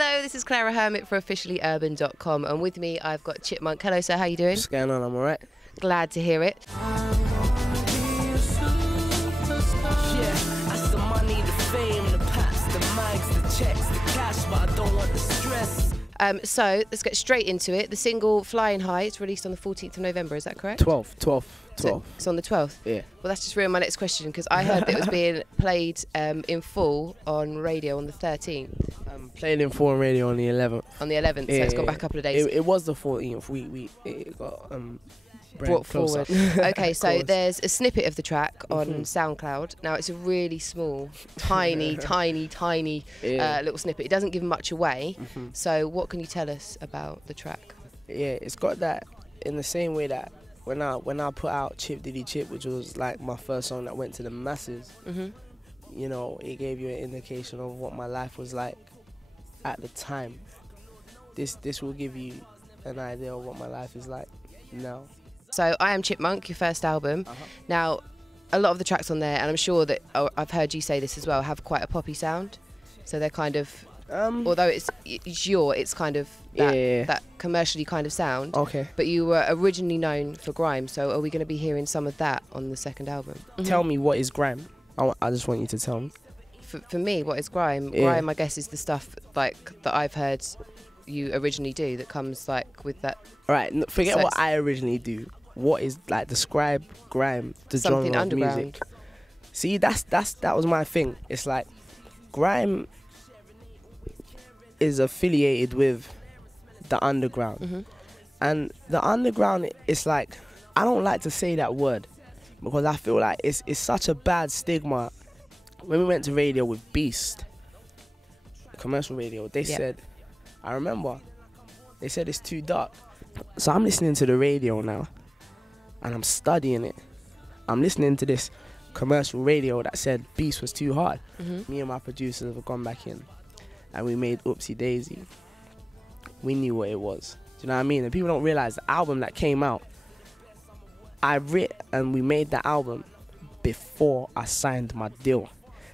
Hello, this is Clara Hermit for officiallyurban.com, and with me I've got Chipmunk. Hello, sir, how you doing? What's going on? I'm alright. Glad to hear it. So let's get straight into it. The single Flying High, it's released on the 14th of November, is that correct? 12th. So it's on the 12th? Yeah. Well, that's just ruined my next question, because I heard that it was being played in full on radio on the 13th. Played in full on radio on the 11th. On the 11th, so it's gone back a couple of days. It was the 14th. It got brought forward. Okay, so there's a snippet of the track on SoundCloud. Now it's a really small, tiny little snippet. It doesn't give much away. So what can you tell us about the track? Yeah, it's got that in the same way that when I put out Chip Diddy Chip, which was like my first song that went to the masses. You know, it gave you an indication of what my life was like at the time. This will give you an idea of what my life is like now. So I Am Chipmunk, your first album. Now, a lot of the tracks on there, and I'm sure that I've heard you say this as well, have quite a poppy sound. So they're kind of, although it's kind of that commercially kind of sound. Okay. But you were originally known for grime, so are we going to be hearing some of that on the second album? Tell me, what is grime? I just want you to tell me. For me, what is grime? Grime, I guess, is the stuff like that I've heard you originally do that comes like with that. All right, forget what I originally do. What is, like, describe grime, the something genre of underground. music. See, that was my thing. It's like grime is affiliated with the underground, and the underground, it's like, I don't like to say that word because I feel like it's such a bad stigma. When we went to radio with Beast, commercial radio, they said, I remember, they said it's too dark. So I'm listening to the radio now, and I'm studying it. I'm listening to this commercial radio that said Beast was too hard. Me and my producers have gone back in, and we made Oopsie Daisy. We knew what it was. Do you know what I mean? And people don't realize the album that came out, we made that album before I signed my deal.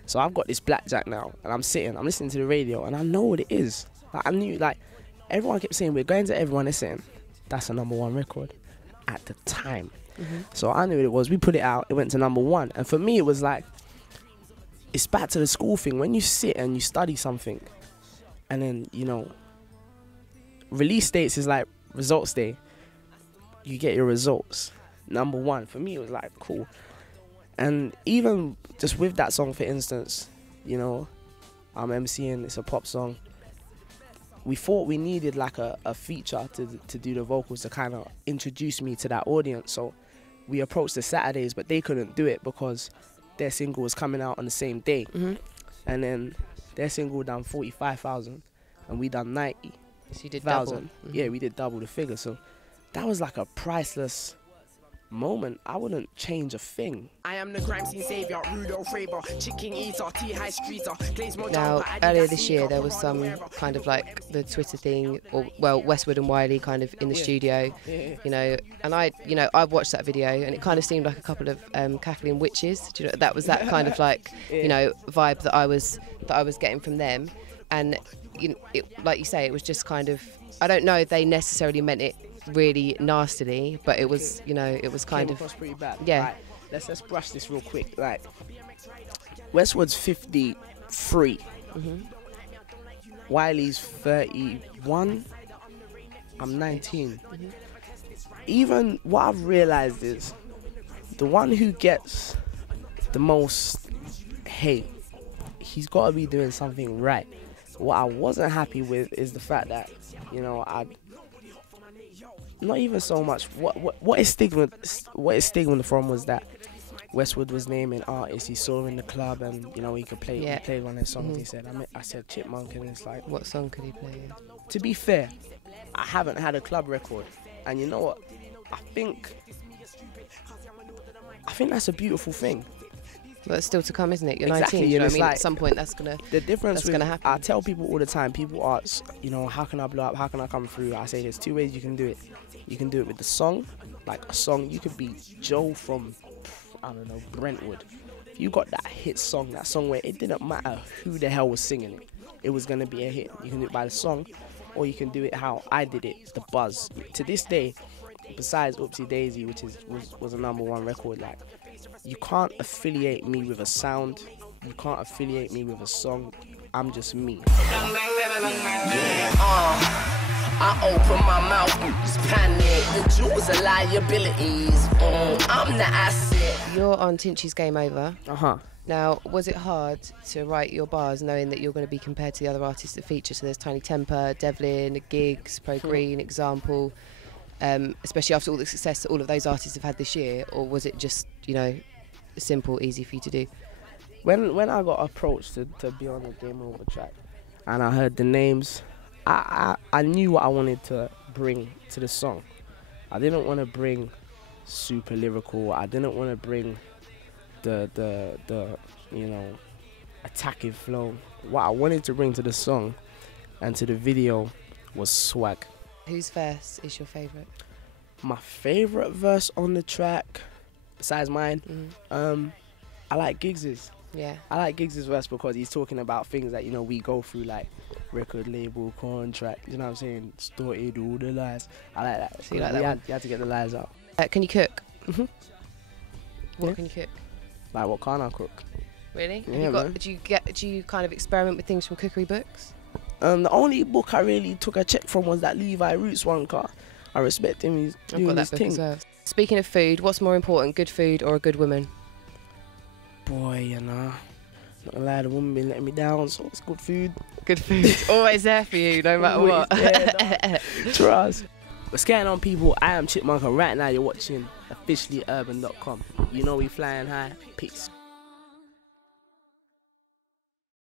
So I've got this blackjack now, and I'm listening to the radio, and I know what it is. Like, I knew, like, everyone kept saying, we're going to everyone, they're saying, that's a #1 record at the time. So I knew what it was. We put it out, it went to #1. And for me, it was like, it's back to the school thing. When you sit and you study something, and then, you know, release dates is like results day. You get your results. #1. For me, it was like, cool. And even just with that song, for instance, you know, I'm MCing, it's a pop song. We thought we needed like a feature to do the vocals to kind of introduce me to that audience. So we approached the Saturdays, but they couldn't do it because their single was coming out on the same day. And then their single done 45,000 and we done 90,000. So you did double. Yeah, we did double the figure. So that was like a priceless moment. I wouldn't change a thing. I am the crime scene savior, Rudolph Faber, chicken eater, tea high streeter. Now, earlier this year, there was some kind of like the Twitter thing, or well, Westwood and Wiley kind of in the studio, you know. And I've watched that video, and it kind of seemed like a couple of cackling witches. Do you know, that was that kind of like, you know, vibe that I was getting from them. And you know, like you say, it was just kind of, I don't know if they necessarily meant it really nastily, but it was, you know, it was kind of pretty bad. Yeah. Right, let's brush this real quick. Like, Westwood's 53, Wiley's 31, I'm 19. Even what I've realized is the one who gets the most hate, he's got to be doing something right. What I wasn't happy with is the fact that, you know, not even so much what is stigma from was that Westwood was naming artists he saw in the club, and you know he could play. He played one of his songs. He said, I said Chipmunk, and it's like, what song could he play? To be fair, I haven't had a club record, and you know what? I think that's a beautiful thing. But it's still to come, isn't it? You're Exactly, 19, you know what I mean? like, At some point, that's gonna. The difference that's gonna happen. I tell people all the time. People ask, you know, how can I blow up? How can I come through? I say there's 2 ways you can do it. You can do it with the song, like a song. You could be Joe from, I don't know, Brentwood. If you got that hit song, that song where it didn't matter who the hell was singing it, it was gonna be a hit. You can do it by the song, or you can do it how I did it, the buzz. To this day, besides Oopsie Daisy, which was a #1 record, like, you can't affiliate me with a sound, you can't affiliate me with a song. I'm just me. I open my mouth, just panic. The jewels are liabilities. I'm the asset. You're on Tinchy's Game Over. Now, was it hard to write your bars knowing that you're going to be compared to the other artists that feature? So there's Tiny Temper, Devlin, Gigs, Pro Green, Example, especially after all the success that all of those artists have had this year? Or was it just, you know, simple, easy for you to do? when I got approached to be on the Game Over track, and I heard the names, I knew what I wanted to bring to the song. I didn't want to bring super lyrical. I didn't want to bring the you know, attacking flow. What I wanted to bring to the song and to the video was swag. Whose verse is your favourite? My favourite verse on the track, besides mine, I like Giggs's. Yeah. I like Giggs's verse because he's talking about things that, you know, we go through, like record label, contract, you know what I'm saying? Started all the lies. I like that. So you like that one? You had to get the lies out. Can you cook? What Yeah. can you cook? Like, what can't I cook? Really? Yeah, man. Do you kind of experiment with things from cookery books? The only book I really took a check from was that Levi Roots one, car. I respect him, he's I've doing got that his book thing. as well. Speaking of food, what's more important, good food or a good woman? Boy, you know, not gonna lie, the woman been letting me down, so it's good food. Good food. Always there for you, no matter what. Yeah, trust. What's going on, people? I am Chipmunk, and right now you're watching officiallyurban.com. You know we flying high. Peace.